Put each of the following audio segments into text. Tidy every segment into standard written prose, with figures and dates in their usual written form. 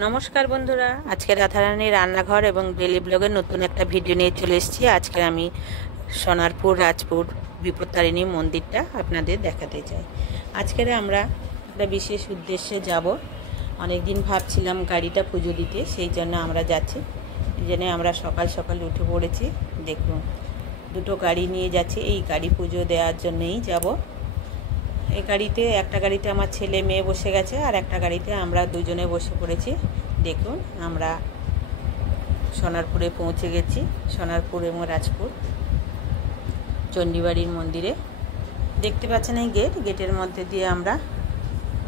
নমস্কার বন্ধুরা, আজকে রাধারানী রান্নাঘর এবং ডেলি ব্লগের নতুন একটা ভিডিও নিয়ে চলে এসেছি। আজকে আমি সোনারপুর রাজপুর বিপত্তারিণী মন্দিরটা আপনাদের দেখাতে চাই। আজকের আমরা একটা বিশেষ উদ্দেশ্যে যাব। অনেক দিন ভাবছিলাম গাড়িটা পুজো দিতে, সেই জন্য আমরা যাচ্ছি। এই জন্য আমরা সকাল সকাল উঠে পড়েছি। দেখুন, দুটো গাড়ি নিয়ে যাচ্ছি, এই গাড়ি পুজো দেওয়ার জন্যই যাব। এই গাড়িতে একটা গাড়িতে আমার ছেলে মেয়ে বসে গেছে, আর একটা গাড়িতে আমরা দুজনে বসে পড়েছি। দেখুন, আমরা সোনারপুরে পৌঁছে গেছি। সোনারপুর এবং রাজপুর চণ্ডীবাড়ির মন্দিরে দেখতে পাচ্ছেন এই গেটের মধ্যে দিয়ে আমরা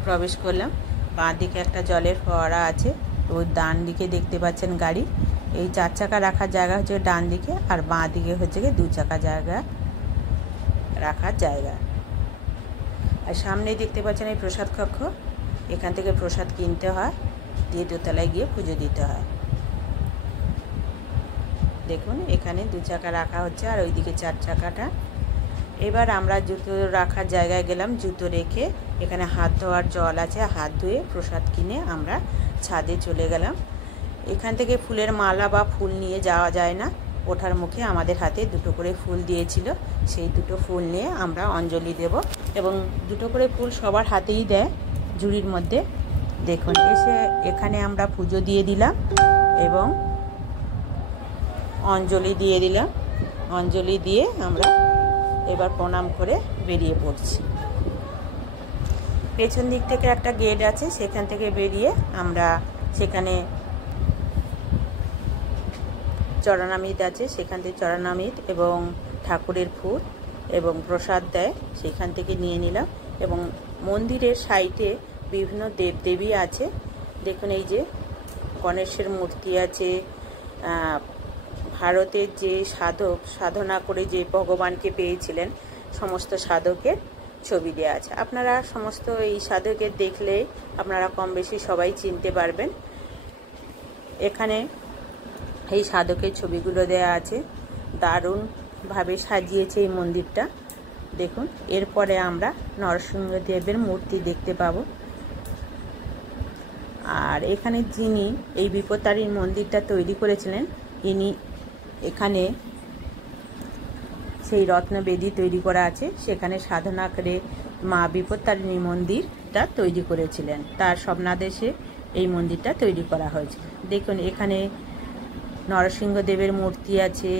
প্রবেশ করলাম। বাঁ দিকে একটা জলের ফোয়ারা আছে, ওই ডান দিকে দেখতে পাচ্ছেন গাড়ি। এই 4 চাকা রাখার জায়গা হচ্ছে ডান দিকে, আর বাঁ দিকে হচ্ছে 2 চাকা জায়গা রাখার জায়গা। আর সামনে দেখতে পাচ্ছেন এই প্রসাদ কক্ষ, এখান থেকে প্রসাদ কিনতে হয়, দিয়ে দোতলায় গিয়ে পুজো দিতে হয়। দেখুন, এখানে 2 চাকা রাখা হচ্ছে, আর ওইদিকে 4 চাকাটা। এবার আমরা জুতো রাখার জায়গায় গেলাম। জুতো রেখে এখানে হাত ধোয়ার জল আছে, হাত ধুয়ে প্রসাদ কিনে আমরা ছাদে চলে গেলাম। এখান থেকে ফুলের মালা বা ফুল নিয়ে যাওয়া যায় না, ওঠার মুখে আমাদের হাতে 2টো করে ফুল দিয়েছিল, সেই 2টো ফুল নিয়ে আমরা অঞ্জলি দেব। এবং 2টো করে ফুল সবার হাতেই দেয় ঝুড়ির মধ্যে। দেখুন, এসে এখানে আমরা পুজো দিয়ে দিলাম এবং অঞ্জলি দিয়ে দিলাম। অঞ্জলি দিয়ে আমরা এবার প্রণাম করে বেরিয়ে পড়ছি। পেছন দিক থেকে একটা গেট আছে, সেখান থেকে বেরিয়ে আমরা সেখানে চরণামৃত আছে, সেখান থেকে চরণামৃত এবং ঠাকুরের ফুল এবং প্রসাদ দেয়, সেখান থেকে নিয়ে নিলাম। এবং মন্দিরের সাইডে বিভিন্ন দেবদেবী আছে। দেখুন, এই যে গণেশের মূর্তি আছে, ভারতের যে সাধক সাধনা করে যে ভগবানকে পেয়েছিলেন, সমস্ত সাধকের ছবি দেওয়া আছে। আপনারা সমস্ত এই সাধকের দেখলে আপনারা কম বেশি সবাই চিনতে পারবেন। এখানে এই সাধকের ছবিগুলো দেয়া আছে, দারুণভাবে সাজিয়েছে এই মন্দিরটা। দেখুন, এরপরে আমরা নরসিংহদেবের মূর্তি দেখতে পাবো। আর এখানে যিনি এই বিপত্তারিণী মন্দিরটা তৈরি করেছিলেন, ইনি এখানে সেই রত্নবেদী তৈরি করা আছে, সেখানে সাধনা করে মা বিপত্তারিণী মন্দিরটা তৈরি করেছিলেন। তার স্বপ্নাদেশে এই মন্দিরটা তৈরি করা হয়েছে। দেখুন, এখানে নরসিংহদেবের মূর্তি আছে,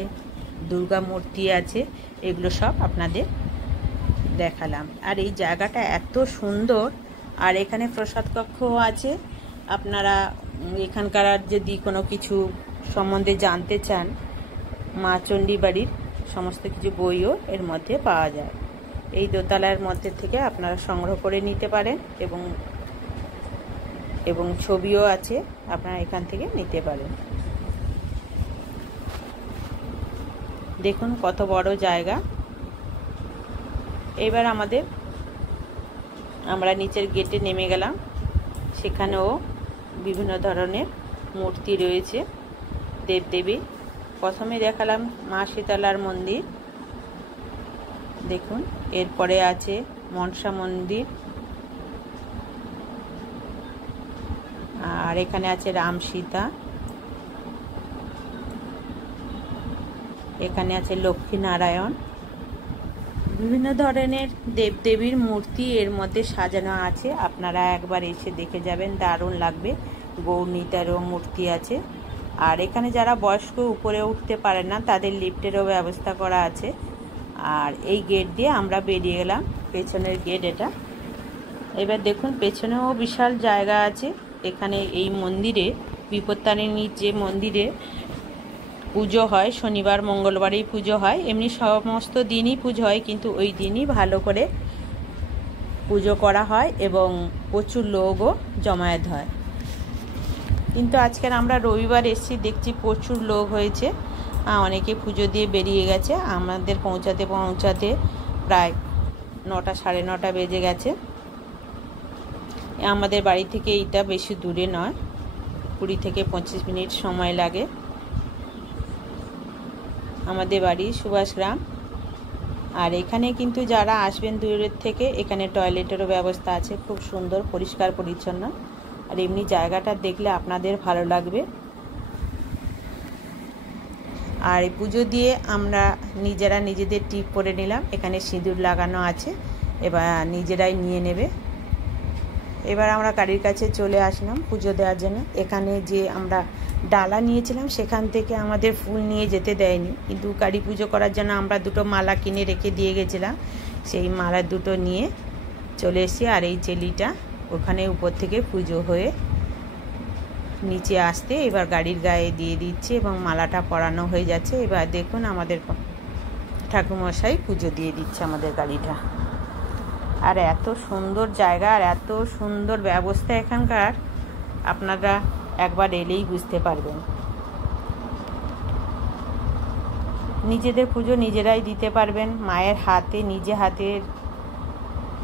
দুর্গা মূর্তি আছে, এগুলো সব আপনাদের দেখালাম। আর এই জায়গাটা এত সুন্দর। আর এখানে প্রসাদ কক্ষও আছে। আপনারা এখানকার যদি কোনো কিছু সম্বন্ধে জানতে চান, মা চণ্ডীবাড়ির সমস্ত কিছু বইও এর মধ্যে পাওয়া যায়। এই দোতলার মধ্যে থেকে আপনারা সংগ্রহ করে নিতে পারেন, এবং ছবিও আছে, আপনারা এখান থেকে নিতে পারেন। দেখুন কত বড় জায়গা। এবার আমরা নিচের গেটে নেমে গেলাম। সেখানেও বিভিন্ন ধরনের মূর্তি রয়েছে, দেবদেবী। প্রথমে দেখালাম মা শীতলার মন্দির। দেখুন, এরপরে আছে মনসা মন্দির, আর এখানে আছে রাম সীতা, এখানে আছে লক্ষ্মী নারায়ণ। বিভিন্ন ধরনের দেবদেবীর মূর্তি এর মধ্যে সাজানো আছে, আপনারা একবার এসে দেখে যাবেন, দারুণ লাগবে। গৌরনীতারও মূর্তি আছে। আর এখানে যারা বয়স্ক উপরে উঠতে পারেন না, তাদের লিফটেরও ব্যবস্থা করা আছে। আর এই গেট দিয়ে আমরা বেরিয়ে গেলাম, পেছনের গেট এটা। এবার দেখুন, পেছনেও বিশাল জায়গা আছে। এখানে এই মন্দিরে বিপত্তারিণীর যে মন্দিরে পুজো হয়, শনিবার মঙ্গলবারেই পুজো হয়, এমনি সমস্ত দিনই পুজো হয়, কিন্তু ওই দিনই ভালো করে পুজো করা হয় এবং প্রচুর লোকও জমায়েত হয়। কিন্তু আজকের আমরা রবিবার এসেছি, দেখছি প্রচুর লোক হয়েছে, অনেকে পুজো দিয়ে বেরিয়ে গেছে। আমাদের পৌঁছাতে প্রায় 9টা সাড়ে 9টা বেজে গেছে। আমাদের বাড়ি থেকে এইটা বেশি দূরে নয়, 20 থেকে 25 মিনিট সময় লাগে। আমাদের বাড়ি সুভাষগ্রাম। আর এখানে কিন্তু যারা আসবেন দূরের থেকে, এখানে টয়লেটেরও ব্যবস্থা আছে, খুব সুন্দর পরিষ্কার পরিচ্ছন্ন। আর আর এমনি জায়গাটা দেখলে আপনাদের ভালো লাগবে। আর এই পুজো দিয়ে আমরা নিজেরা নিজেদের টিপ পরে নিলাম। এখানে সিঁদুর লাগানো আছে, এবার নিজেরাই নিয়ে নেবে। এবার আমরা গাড়ির কাছে চলে আসলাম পুজো দেওয়ার জন্য। এখানে যে আমরা ডালা নিয়েছিলাম সেখান থেকে আমাদের ফুল নিয়ে যেতে দেয়নি, কিন্তু গাড়ি পুজো করার জন্য আমরা দুটো মালা কিনে রেখে দিয়ে গেছিলাম। সেই মালা দুটো নিয়ে চলে এসেছি। আর এই চেলিটা ওখানে উপর থেকে পুজো হয়ে নিচে আসতে এবার গাড়ির গায়ে দিয়ে দিচ্ছে এবং মালাটা পরানো হয়ে যাচ্ছে। এবার দেখুন আমাদের ঠাকুরমশাই পুজো দিয়ে দিচ্ছে আমাদের গাড়িটা। আর এত সুন্দর জায়গা আর এত সুন্দর ব্যবস্থা এখানকার, আপনারা একবার এলেই বুঝতে পারবেন। নিজেদের পুজো নিজেরাই দিতে পারবেন, মায়ের হাতে নিজে হাতের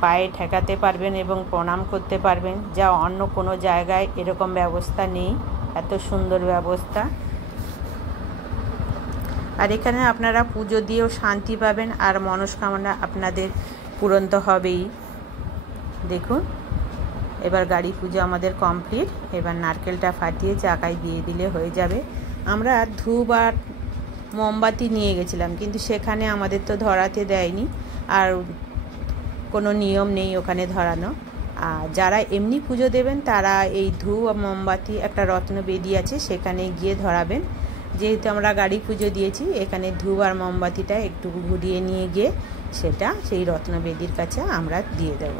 পায়ে ঠেকাতে পারবেন এবং প্রণাম করতে পারবেন, যা অন্য কোনো জায়গায় এরকম ব্যবস্থা নেই। এত সুন্দর ব্যবস্থা। আর এখানে আপনারা পুজো দিয়েও শান্তি পাবেন আর মনস্কামনা আপনাদের পূরণ তো হবেই। দেখুন এবার গাড়ি পুজো আমাদের কমপ্লিট। এবার নারকেলটা ফাটিয়ে চাকায় দিয়ে দিলে হয়ে যাবে। আমরা ধূপ আর মোমবাতি নিয়ে গেছিলাম, কিন্তু সেখানে আমাদের তো ধরাতে দেয়নি, আর কোনো নিয়ম নেই ওখানে ধরানো। আর যারা এমনি পুজো দেবেন তারা এই ধূপ আর মোমবাতি, একটা রত্নবেদী আছে সেখানে গিয়ে ধরাবেন। যেহেতু আমরা গাড়ি পুজো দিয়েছি, এখানে ধূপ আর মোমবাতিটা একটু ঘুরিয়ে নিয়ে গিয়ে সেটা সেই রত্নবেদীর কাছে আমরা দিয়ে দেব।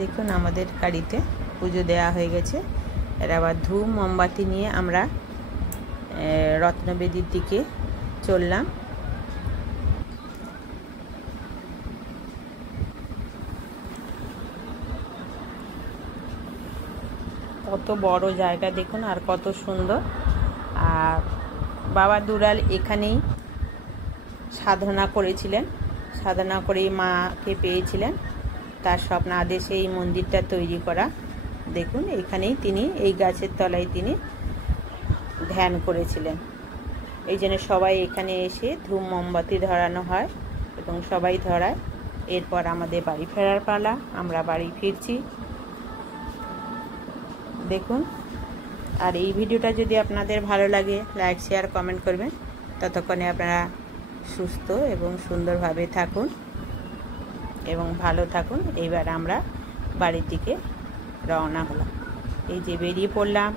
দেখুন আমাদের গাড়িতে পুজো দেওয়া হয়ে গেছে। এর আবার ধূপ মোমবাতি নিয়ে আমরা রত্নবেদীর দিকে চললাম। কত বড় জায়গা দেখুন আর কত সুন্দর। আর বাবা দুলাল এখানেই সাধনা করেছিলেন, সাধনা করেই মাকে পেয়েছিলেন। তার স্বপ্নাদেশে এই মন্দিরটা তৈরি করা। দেখুন এখানেই তিনি, এই গাছের তলায় তিনি ধ্যান করেছিলেন। এই জন্য সবাই এখানে এসে ধূপ মোমবাতি ধরানো হয় এবং সবাই ধরায়। এরপর আমাদের বাড়ি ফেরার পালা, আমরা বাড়ি ফিরছি। দেখুন, আর এই ভিডিওটা যদি আপনাদের ভালো লাগে লাইক শেয়ার কমেন্ট করবেন। ততক্ষণে আপনারা সুস্থ এবং সুন্দরভাবে থাকুন এবং ভালো থাকুন। এইবার আমরা বাড়ির দিকে রওনা হলাম। এই যে বেরিয়ে পড়লাম।